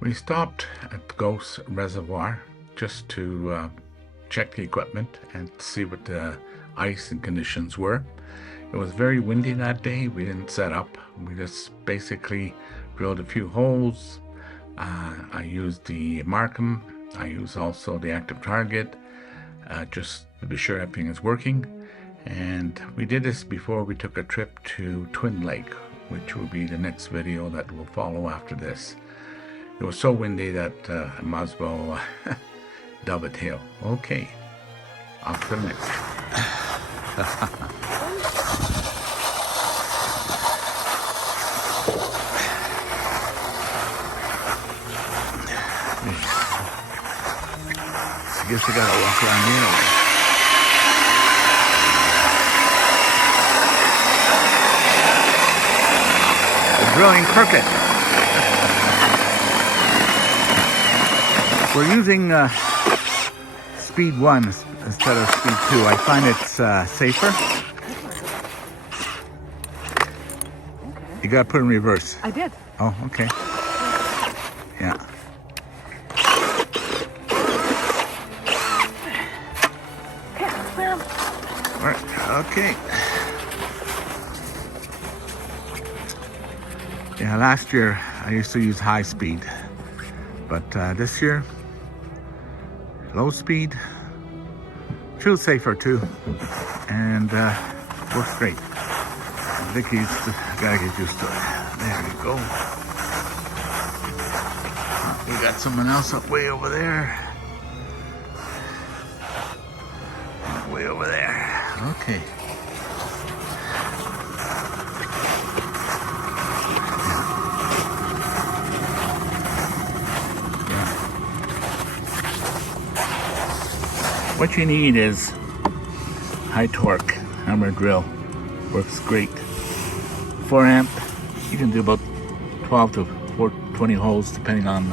We stopped at the Ghost Reservoir just to check the equipment and see what the ice and conditions were. It was very windy that day. We didn't set up. We just basically drilled a few holes. I used the Markham. I used also the active target just to be sure everything is working. And we did this before we took a trip to Twin Lake, which will be the next video that will follow after this. It was so windy that I might as well dub it hill. Okay, off to the next. I guess I gotta walk around here. Drilling crooked. We're using speed 1 instead of speed 2. I find it's safer. You gotta put it in reverse. I did. Oh, okay. Yeah. Okay. Yeah, last year I used to use high speed, but this year, low speed, feels safer too, and works great. I think you gotta get used to it. There you go. We got someone else up way over there. Way over there. Okay. What you need is high torque hammer drill. Works great. 4 amp. You can do about 12 to 20 holes depending on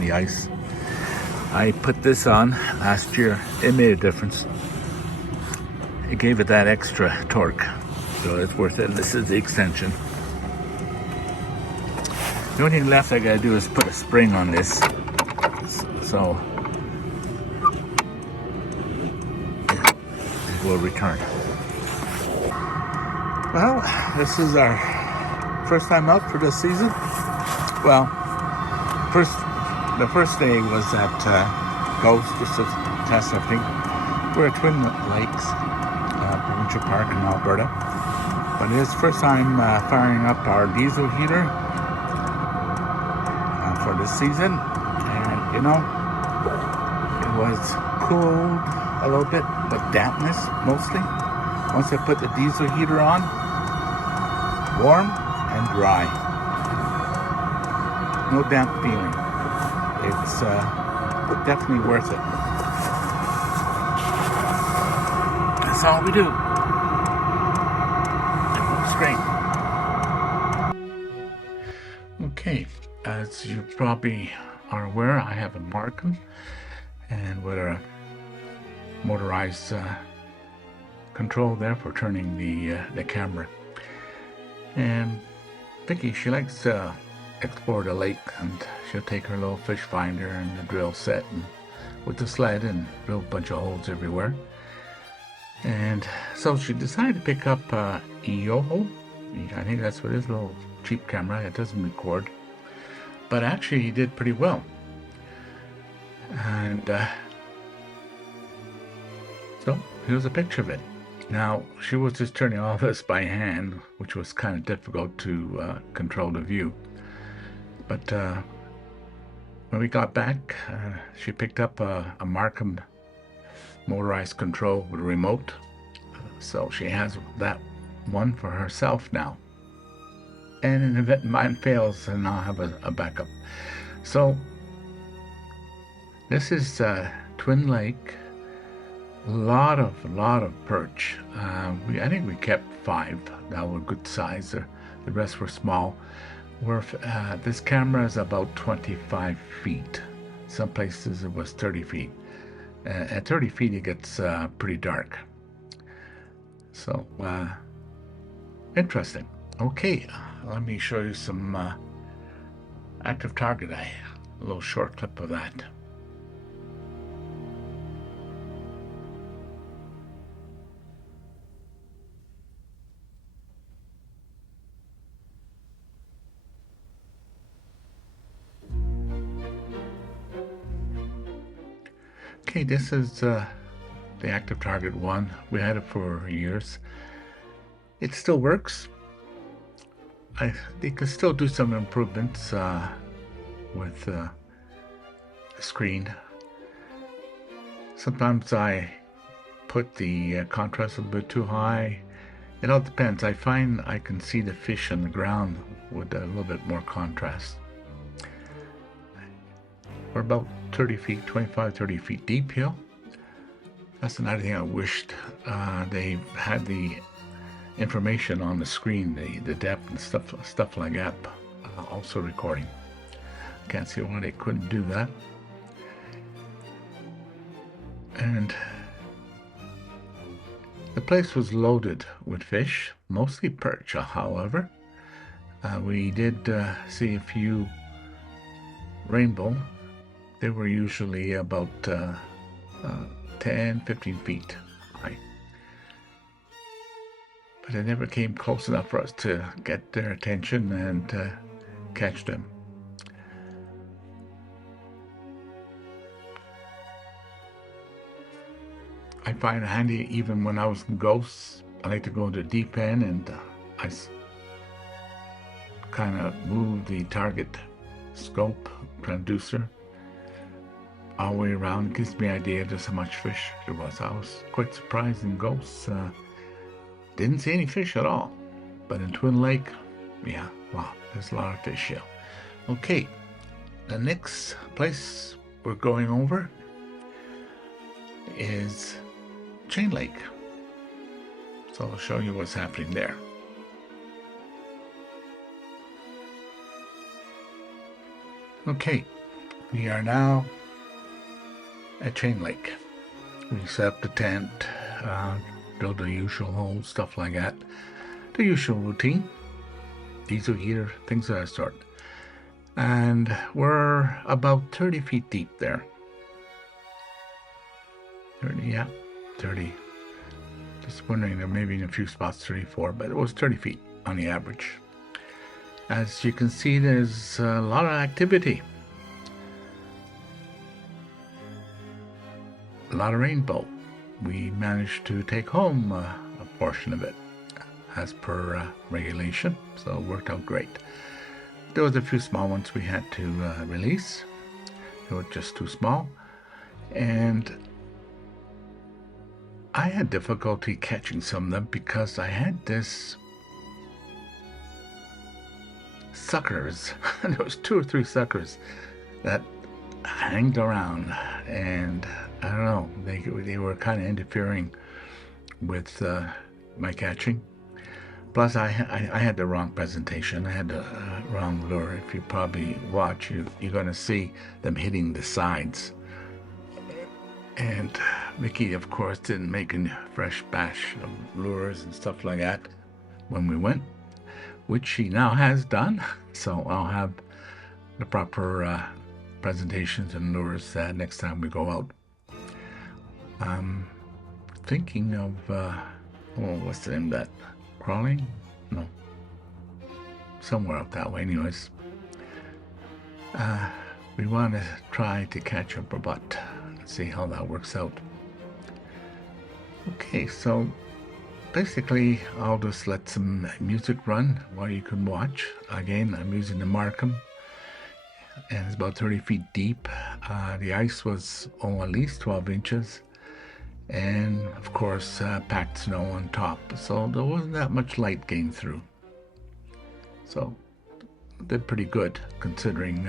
the ice. I put this on last year. It made a difference. It gave it that extra torque, so it's worth it. This is the extension. The only thing left I gotta do is put a spring on this, so it will return. Well, this is our first time out for this season. Well, the first day was at Ghost, just to test everything. We're at Twin Lakes, provincial park in Alberta. But it is the first time firing up our diesel heater for this season. And you know, it was cold a little bit, but dampness mostly. Once I put the diesel heater on, warm and dry. No damp feeling. It's definitely worth it. That's all we do. It's great. Okay, as you probably are aware, I have a Markham, and with a motorized control there for turning the camera. And Vicky, she likes to explore the lake, and she'll take her little fish finder and the drill set and with the sled and drill a bunch of holes everywhere. And so she decided to pick up Yoho. I think that's what it is, a little cheap camera. It doesn't record, but actually he did pretty well. And so here's a picture of it. Now, she was just turning all this by hand, which was kind of difficult to control the view. But when we got back, she picked up a Markham motorized control with a remote. So she has that one for herself now. And in the event mine fails, then I'll have a backup. So this is Twin Lake. A lot of perch. I think we kept 5 that were good size. The rest were small. This camera is about 25 feet. Some places it was 30 feet. At 30 feet it gets pretty dark. So interesting. Okay, let me show you some active target I a little short clip of that. Okay, this is the active target one. We had it for years. It still works. They could still do some improvements with the screen. Sometimes I put the contrast a little bit too high. It all depends. I find I can see the fish on the ground with a little bit more contrast. We're about 30 feet, 25, 30 feet deep here. That's another thing I wished they had the information on the screen, the depth and stuff like that, also recording. Can't see why they couldn't do that. And the place was loaded with fish, mostly perch, however. We did see a few rainbow. They were usually about 10, 15 feet high. But it never came close enough for us to get their attention and catch them. I find it handy even when I was in ghosts. I like to go to the deep end and I kind of move the target scope transducer all the way around. It gives me an idea of just how much fish there was. I was quite surprised in ghosts. Didn't see any fish at all. But in Twin Lake, yeah, wow, there's a lot of fish here. Okay, the next place we're going over is Chain Lake. So I'll show you what's happening there. Okay, we are now at Chain Lake. We set up the tent, build the usual holes, stuff like that. The usual routine. Diesel heater, things of that sort. And we're about 30 feet deep there. 30, yeah, 30. Just wondering, there may be in a few spots 34, but it was 30 feet on the average. As you can see, there's a lot of activity. A lot of rainbow. We managed to take home a portion of it as per regulation, so it worked out great. There was a few small ones we had to release. They were just too small, and I had difficulty catching some of them because I had this suckers. There was 2 or 3 suckers that hanged around, and I don't know, they were kind of interfering with my catching. Plus, I had the wrong presentation. I had the wrong lure. If you probably watch, you're going to see them hitting the sides. And Mickey, of course, didn't make a fresh batch of lures and stuff like that when we went, which she now has done. So I'll have the proper presentations and lures next time we go out. Thinking of, what's the name of that? Crawling? No. Somewhere up that way, anyways. We want to try to catch up a butt and see how that works out. Okay, so basically I'll just let some music run while you can watch. Again, I'm using the Markham, and it's about 30 feet deep. The ice was at least 12 inches. And of course, packed snow on top, so there wasn't that much light getting through. So, did pretty good considering.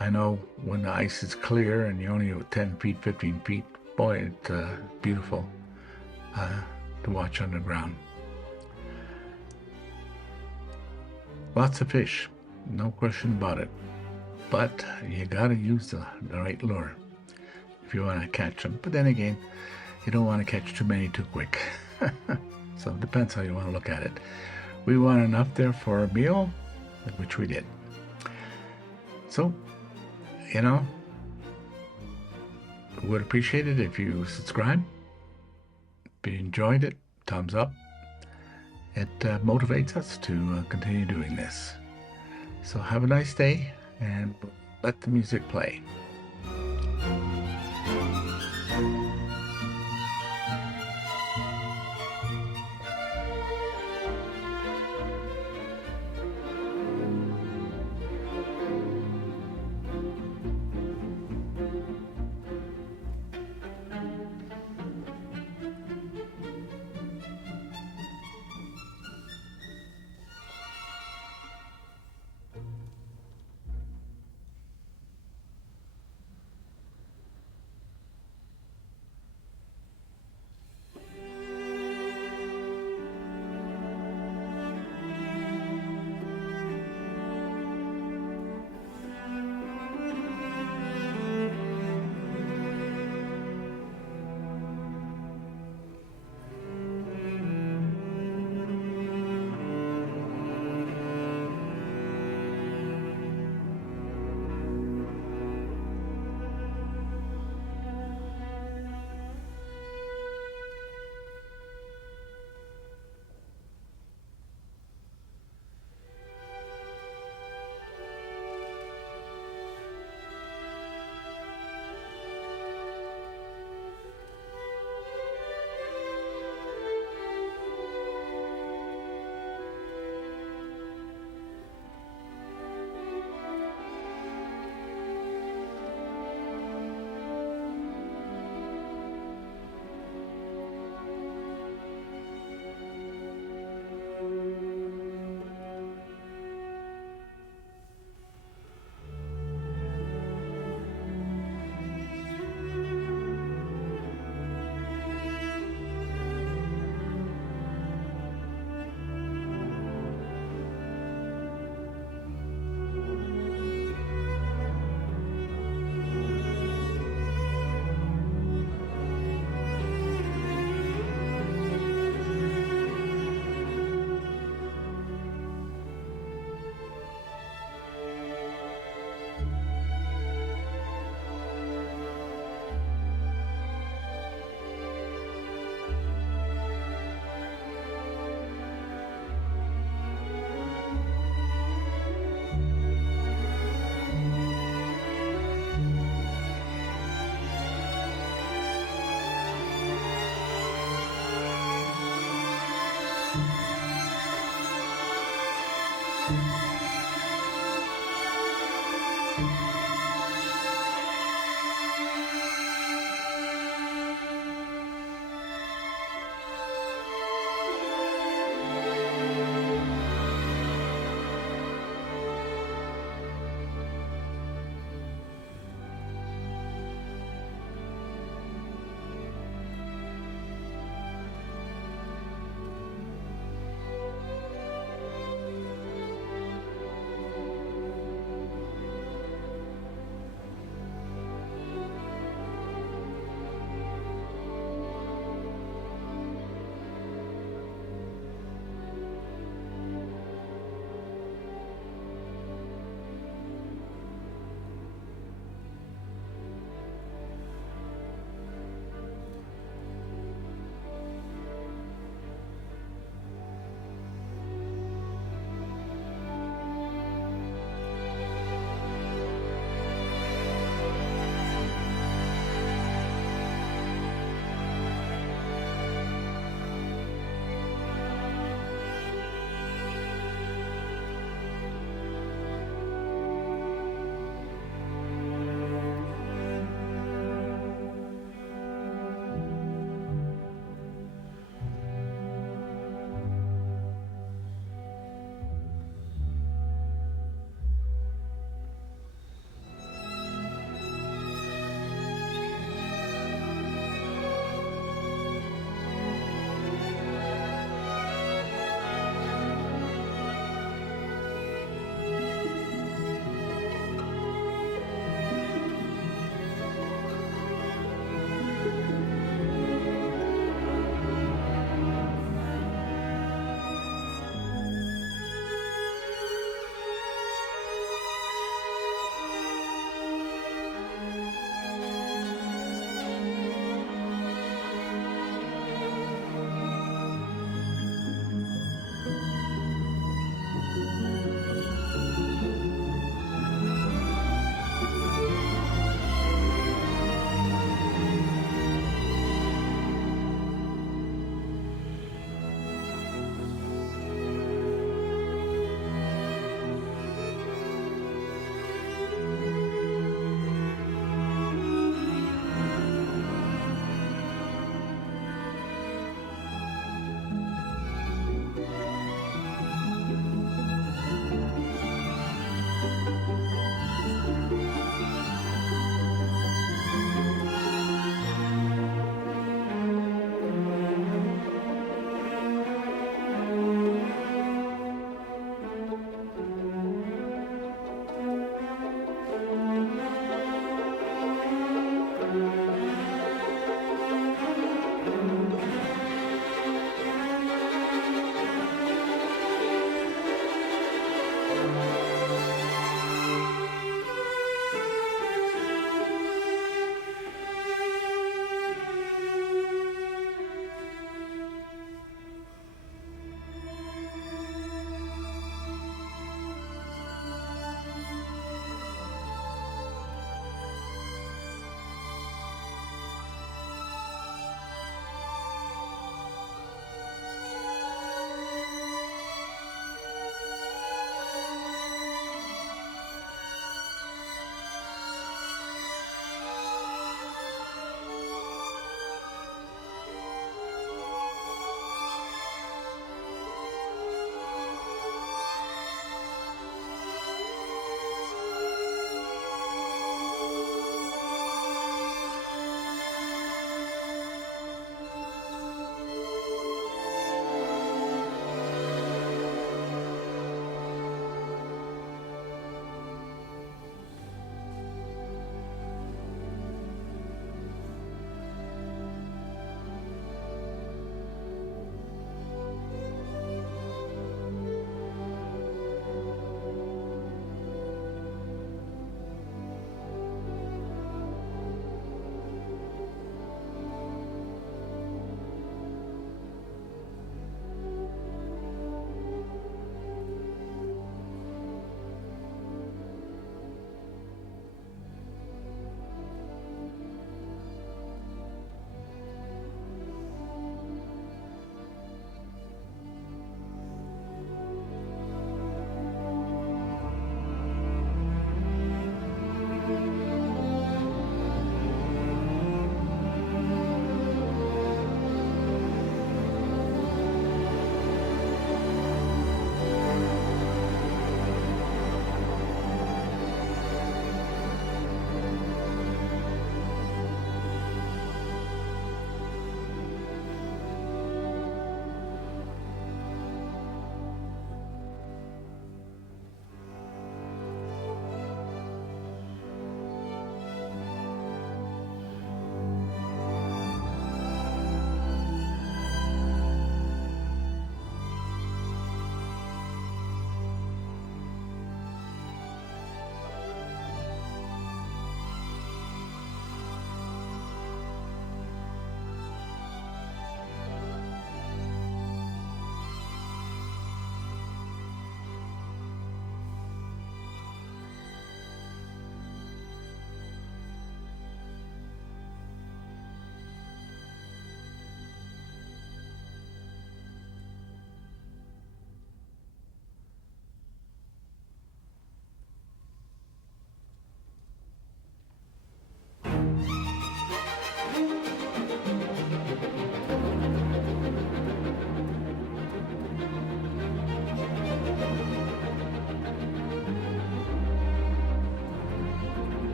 I know when the ice is clear and you're only 10 feet, 15 feet, boy, it's beautiful to watch underground. Lots of fish, no question about it. But you gotta use the right lure if you want to catch them. But then again, you don't want to catch too many too quick. So it depends how you want to look at it. We want enough there for a meal, which we did. So, you know, would appreciate it if you subscribe. If you enjoyed it, thumbs up. It motivates us to continue doing this. So have a nice day, and let the music play.